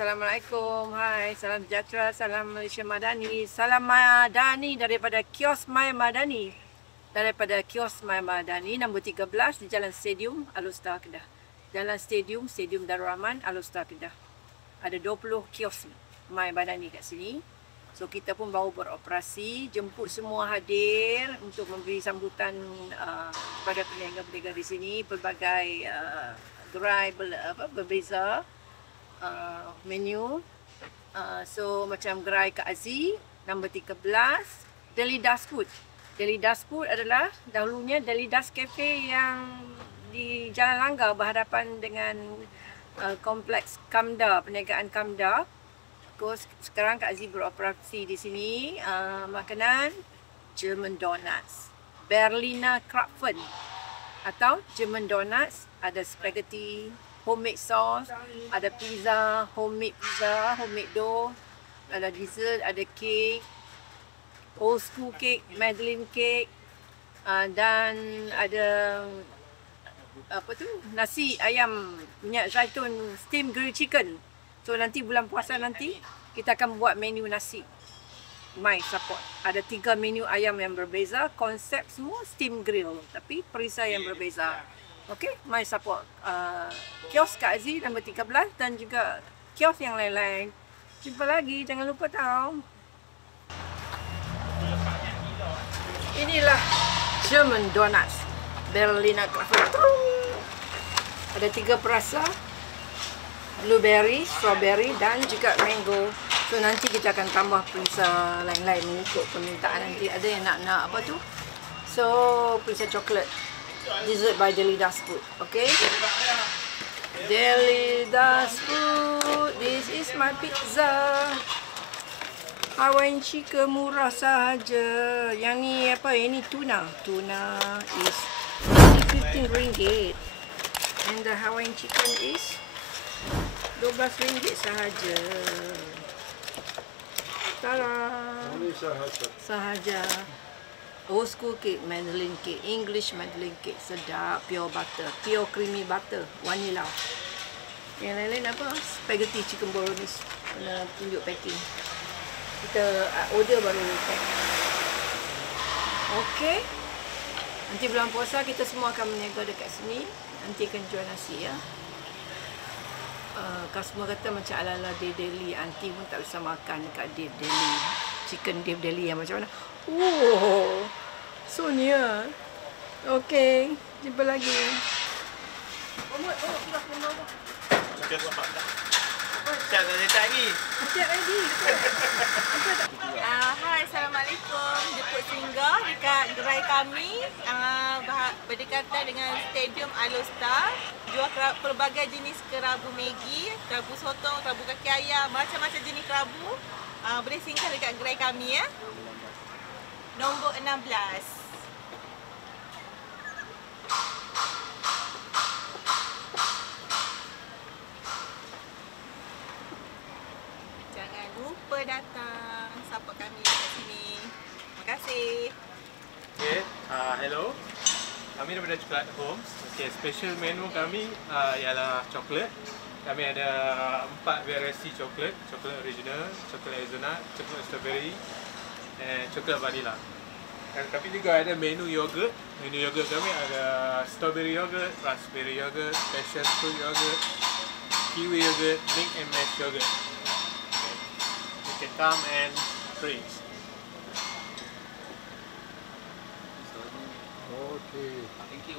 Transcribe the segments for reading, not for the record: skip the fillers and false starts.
Assalamualaikum. Hai, salam sejahtera, salam Malaysia Madani. Salam Madani daripada kios My Madani. Daripada kios My Madani nombor 13 di Jalan Stadium, Alustar, Kedah. Jalan Stadium Darul Rahman, Alustar, Kedah. Ada 20 kios My Madani kat sini. So kita pun baru beroperasi, jemput semua hadir untuk memberi sambutan kepada peniaga-peniaga di sini, pelbagai gerai berbeza. Menu so macam gerai Kak Aziz nombor 13, Deli Das Food. Deli Das Food adalah dahulunya Deli Das Cafe yang di Jalan Langgar berhadapan dengan kompleks Kamda, perniagaan Kamda. Sekarang Kak Aziz beroperasi di sini. Makanan German Donuts, Berliner Krapfen atau German Donuts, ada spaghetti homemade sauce, ada pizza, homemade dough, ada dessert, ada cake, old school cake, Madeleine cake, dan ada nasi ayam minyak zaitun, steam grilled chicken. So nanti bulan puasa nanti kita akan buat menu nasi. My support. Ada 3 menu ayam yang berbeza, konsep semua steam grill tapi perisai yang berbeza. Okey, My support. Kios Kak Aziz nombor 13 dan juga kios yang lain-lain. Jumpa lagi, jangan lupa tahu. Inilah German Donuts, Berliner Krapfen. Ada 3 perasa, blueberry, strawberry dan juga mango. So nanti kita akan tambah perisa lain-lain mengikut permintaan nanti. Ada yang nak apa tu? So perisa coklat. Dessert by Deli Das Food. Okay, Deli Das Food. This is my pizza. Hawaiian chicken murah sahaja. Yang ni apa? Ini tuna. Tuna is RM15 and the Hawaiian chicken is RM12 sahaja. Tada. Sahaja. Old school cake, Madeleine cake, English Madeleine cake, sedap, pure butter, pure creamy butter, vanilla. Yang lain-lain apa? Spaghetti chicken bolognese. Kena tunjuk packing. Kita order baru pack. Okey. Nanti bulan puasa kita semua akan berniaga dekat sini. Nanti akan jual nasi ya. Customer kata macam ala-ala Dave Deli. Aunty pun tak bisa makan dekat Dave Deli. Chicken Dave Deli yang macam mana? Oh, so near. Okay, jumpa lagi. Siap lagi. Hai, Assalamualaikum. Jemput singgah dekat gerai kami berdekatan dengan Stadium Alustar. Jual pelbagai jenis kerabu Maggi, kerabu sotong, kerabu kaki ayam, macam-macam jenis kerabu. Boleh singgah dekat gerai kami ya. Nombor 16. Jangan lupa datang support kami kat sini. Terima kasih. Okay, hello. Kami daripada Chocolate Homes. Okay, special menu kami ialah coklat. Kami ada 4 variasi coklat. Coklat original, coklat hazelnut, coklat strawberry dan coklat vanilla. Dan kami juga ada menu yogurt. Menu yogurt kami ada strawberry yogurt, raspberry yogurt, passion fruit yogurt, kiwi yogurt, milk and mash yogurt. Okay. You can come and drink. Okay. Thank you.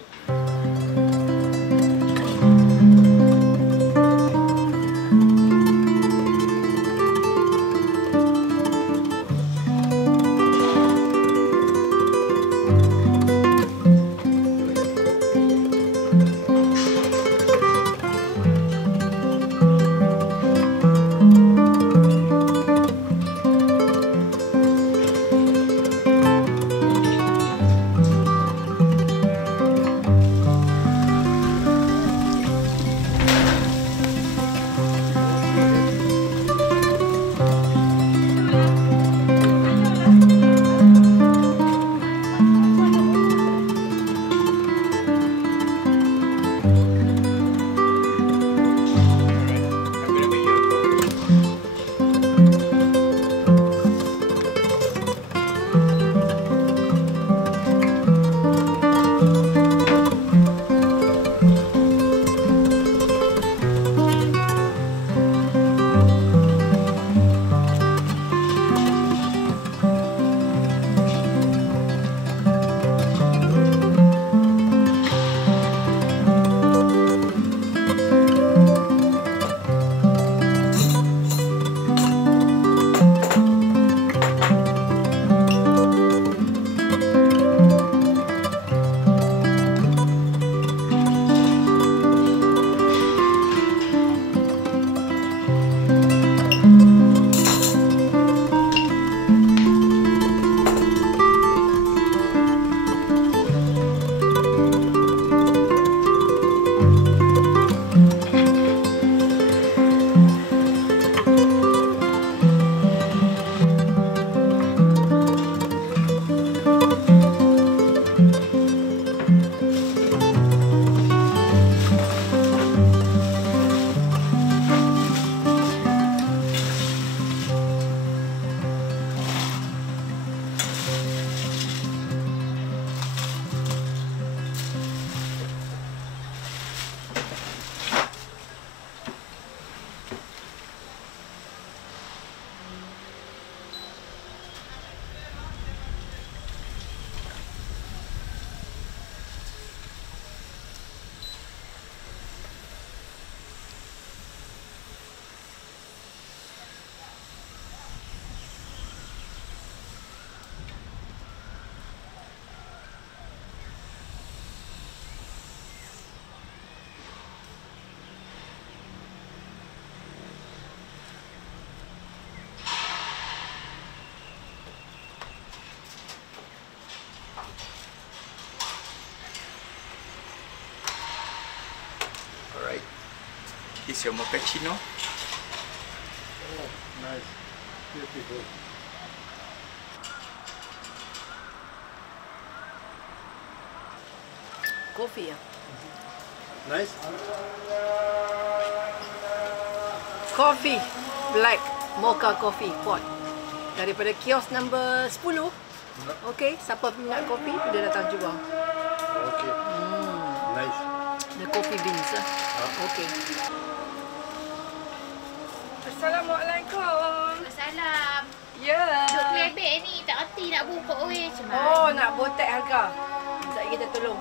Is your mochaccino? Oh, nice. Beautiful. Kopi ya. Nice. Coffee black mocha coffee pot daripada kios number 10. Okey, siapa minat kopi dia datang cuba. Okay. Nice. The coffee beans lah. Okey. Assalamualaikum. Salam. Ya. Duk kelebek ni tak reti nak buka weh macam mana? Oh, nak botek harga. Sekejap kita tolong.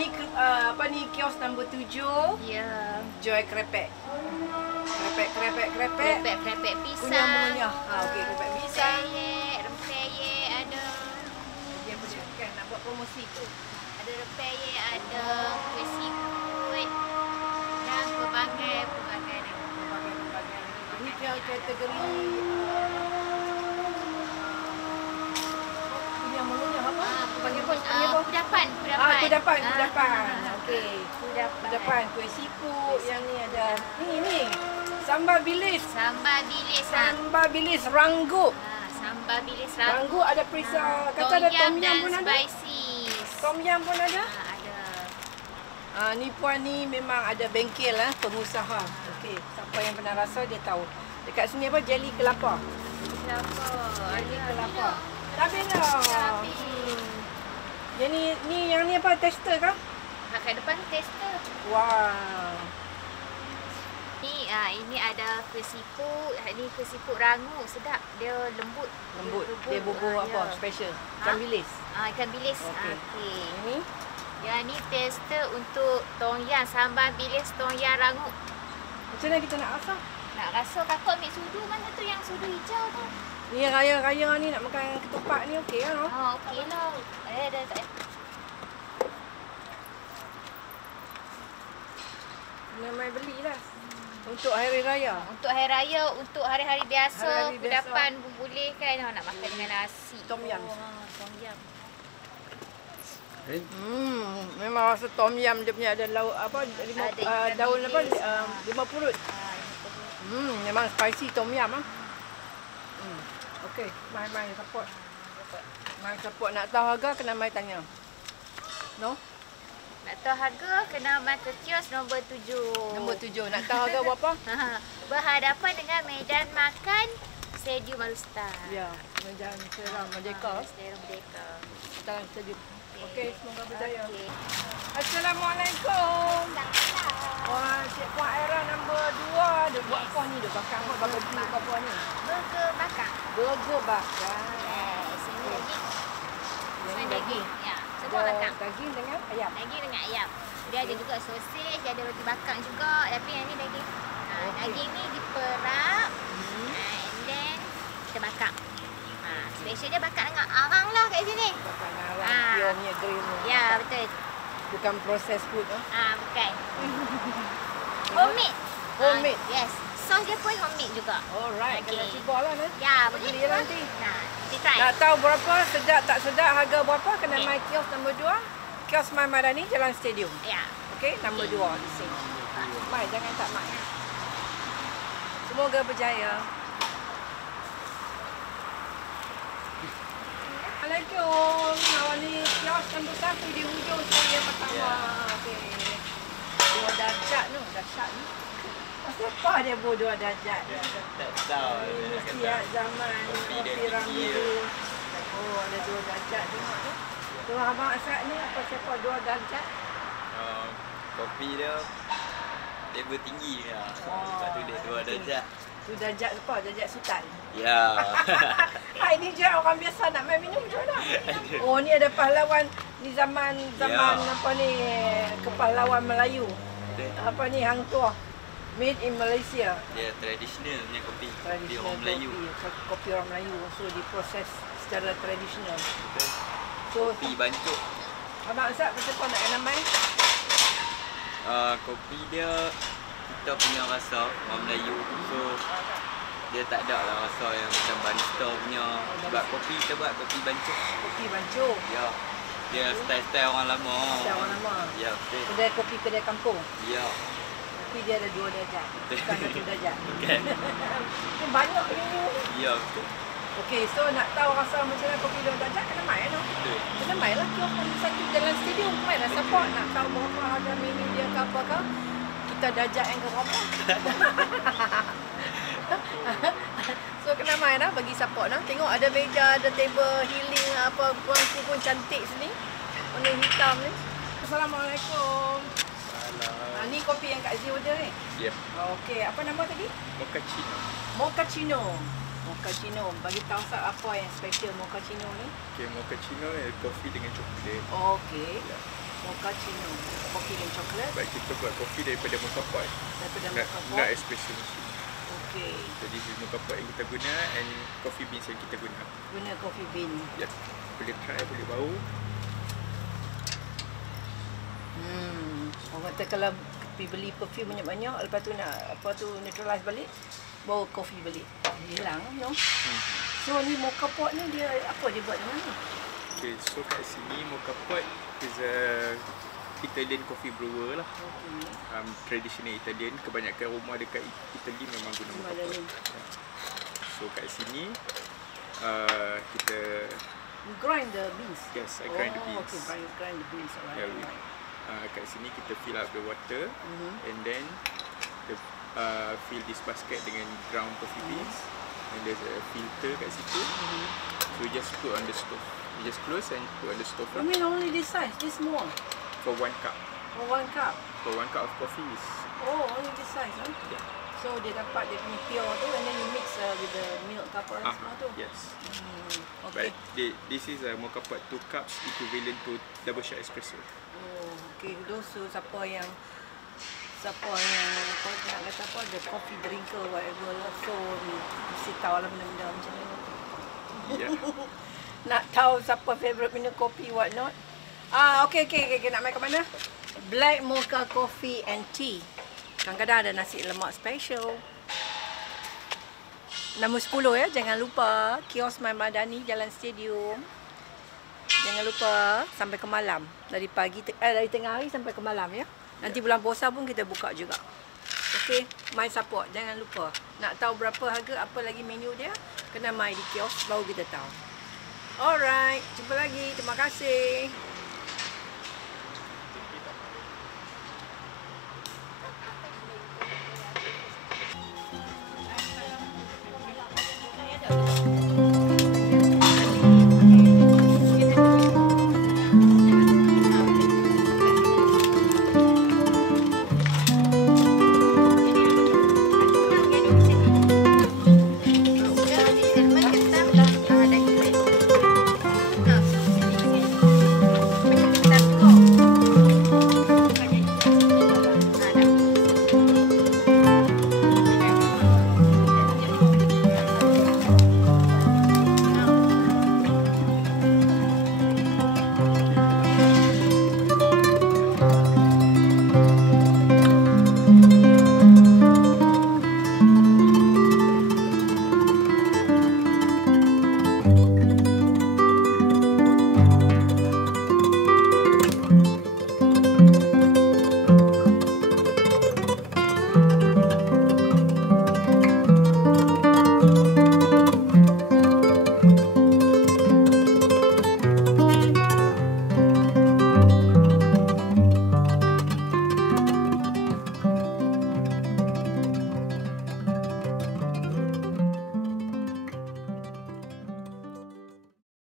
Ni apa ni kios number 7. Ya. Joy krepek. Krepek. Krepek pisang. Kunyah-munyah. Okey, krepek pisang. Rempeyek ada. Dia boleh kan nak buat promosi tu. Ada rempeyek, ada kuih siput. Dan pelbagai ada. Ini kategori kunyah-munyah apa? Panggil bos, panggil bos. Kudapan. Kudapan. Okey. Kudapan, kuih siput. Yang ni ada. Ni. Sambal bilis. Sambal bilis ranggup. Sambal bilis Ranggup ada perisa. Kata ada tom yum pun ada. Spicy. Tom yum pun ada. Ada. Ni puan ni memang ada bengkel pengusaha. Okey, siapa yang pernah rasa dia tahu. Dekat sini apa? Jelly kelapa. Jelly kelapa. Habis dah. Yang ni apa? Tester kah? Kat depan tester. Wow. Ini ada kuih siput. Ini kuih siput rangup sedap. Dia lembut. Dia bubur apa? Special. Ikan bilis. Ikan bilis. Okey. Okey. Ini Yang ni tester untuk tom yum, sambal bilis tom yum rangup. macam mana kita nak rasa? Nak rasa kakak ambil sudu mana tu yang sudu hijau tu? Ni yang raya-raya ni nak makan ketupat ni okey lah. Okey lah. Ada. Kena mai belilah. Untuk hari raya. Untuk hari raya, untuk hari-hari biasa, Hari-hari biasa. kudapan boleh kan nak makan dengan nasi. Tom yum. Tom yum. Memang rasa tom yum dia punya ada lauk apa Ada ikan daun apa bilis. lima purut. Memang spicy tom yum Okey, mai support. Mai support nak tahu harga kena mai tanya. No? Nak tahu harga kena mai ke kios nombor 7. Nombor 7. Nak tahu harga berapa? Berhadapan dengan medan makan Stadium Alustar. Ya, Medan Serang Merdeka. Stadium Merdeka. Dalam stadium. Okey, semoga berjaya. Okey. Assalamualaikum. Wah, Cik Puan Era nombor 2 dia buat apa ni? Dia bakar apa? Bakar beef ke apa ni? Burger bakar. Burger bakar. Yes, ini daging. Ini Ini daging. daging. Ya, semua Ada bakar. daging dengan ayam. Daging dengan ayam. Dia ada juga sosis, dia ada roti bakar juga. Tapi yang ni daging. Okey. Daging ni diperap. And then kita bakar. Special dia bakar dengan arang lah kat sini. Bakar dengan arang. Pure punya grill ni. Ya, betul. Bukan processed food. Bukan. Homemade. Homemade. Yes. Sos dia pun homemade juga. Alright, Okey. kena cuba lah nanti. Ya, boleh Beli nanti. Kita try. Nak tahu berapa, sedap tak sedap, harga berapa, kena mai kios nombor 2. Kios Mai Madani, Jalan Stadium. Ya. Okey, nombor 2 di sini. Mai, jangan tak mai. Semoga berjaya. Assalamualaikum. Awak ni kios nombor 1 di hujung saya pertama. Okey. 2 darjat tu, dahsyat ni. Siapa dia buat 2 darjat? Tak tahu. Mesti zaman kopi Ramli. Oh, ada 2 darjat tengok tu. Tu abang Asad ni apa siapa 2 darjat? Kopi dia tinggi lah. Lepas tu dia 2 darjat. Tu darjat apa? Darjat sultan. Ya. Ini je orang biasa nak main minum macam mana? Oh, ni ada pahlawan ni zaman apa ni kepahlawan Melayu. Apa ni Hang Tuah. Made in Malaysia. Dia tradisional punya kopi. Kopi Tradisional orang Melayu. Kopi orang Melayu. So diproses secara tradisional. Betul. So Kopi bancuk. Abang Azad siapa nak nama? Kopi dia kita punya rasa orang Melayu. So dia tak ada lah rasa yang macam barista punya. Sebab kopi kita buat kopi bancuk. Kopi Bancuk. Ya. Dia style-style orang lama. Dah orang lama. Ya, betul. Kedai kopi kedai kampung. Ya. kopi dia ada 2 darjat. Bukan 1 darjat. Kan? Ni banyak menu. Ya, betul. Okey, so nak tahu rasa macam mana kopi 2 darjat, kena main no? Betul. Kena main lah kios nombor 1 Jalan Stadium. Main lah support. Nak tahu berapa harga menu dia ke apa ke. Kita darjat yang ke berapa. So kena main lah bagi support lah. Tengok ada meja, ada table healing apa. Bangku pun cantik sini. Warna hitam ni. Assalamualaikum. Ni kopi yang Kak Zee order ni? Ya. Okey, apa nama tadi? Mochaccino. Mochaccino. Mochaccino. Bagi tahu Ustaz apa yang special Mochaccino ni? Okay, mochaccino kopi dengan coklat. Okey. Mochaccino. Kopi dan coklat Sebab kita buat kopi daripada mocha pot. daripada Not mocha pot. espresso machine. Okey. So this is mocha pot yang kita guna and coffee beans yang kita guna. Guna coffee bean. Ya. Boleh try, boleh bau. Orang kata kalau pergi beli perfume banyak-banyak, lepas tu nak apa tu neutralize balik, bawa coffee balik. Hilang no? So ni mocha pot ni dia apa dia buat dengan ni? Okay, so kat sini mocha pot is a Italian coffee brewer lah. Traditional Italian. Kebanyakan rumah dekat Italy memang guna mocha Ada pot. ni. So kat sini kita You grind the beans. yes, I grind the beans. Okay, grind the beans. Alright. Yeah, kat sini kita fill up the water and then kita fill this basket dengan ground coffee beans and there's a filter kat situ. So we just put on the stove. We just close and put on the stove You lah mean only this size, this small? for 1 cup. For 1 cup? For 1 cup of coffee is Oh, only this size, huh? yeah. So dia dapat dia punya pure tu and then you mix with the milk ke apa semua tu? Yes. Okay. But this is a mocha pot 2 cups equivalent to double shot espresso. Oh, okay. Those siapa yang apa nak kata apa, the coffee drinker whatever lah. So mesti tahu lah benda-benda macam ni. Yeah. Nak tahu siapa favourite minum kopi what not? Okay. Nak main ke mana? Black mocha coffee and tea. Kadang-kadang ada nasi lemak special. Nombor 10 ya, jangan lupa. Kios My Madani, Jalan Stadium. Jangan lupa sampai ke malam. Dari dari tengah hari sampai ke malam ya. Nanti bulan puasa pun kita buka juga. Okey, my support. Jangan lupa. Nak tahu berapa harga, apa lagi menu dia, kena mai di kios baru kita tahu. Alright, jumpa lagi. Terima kasih.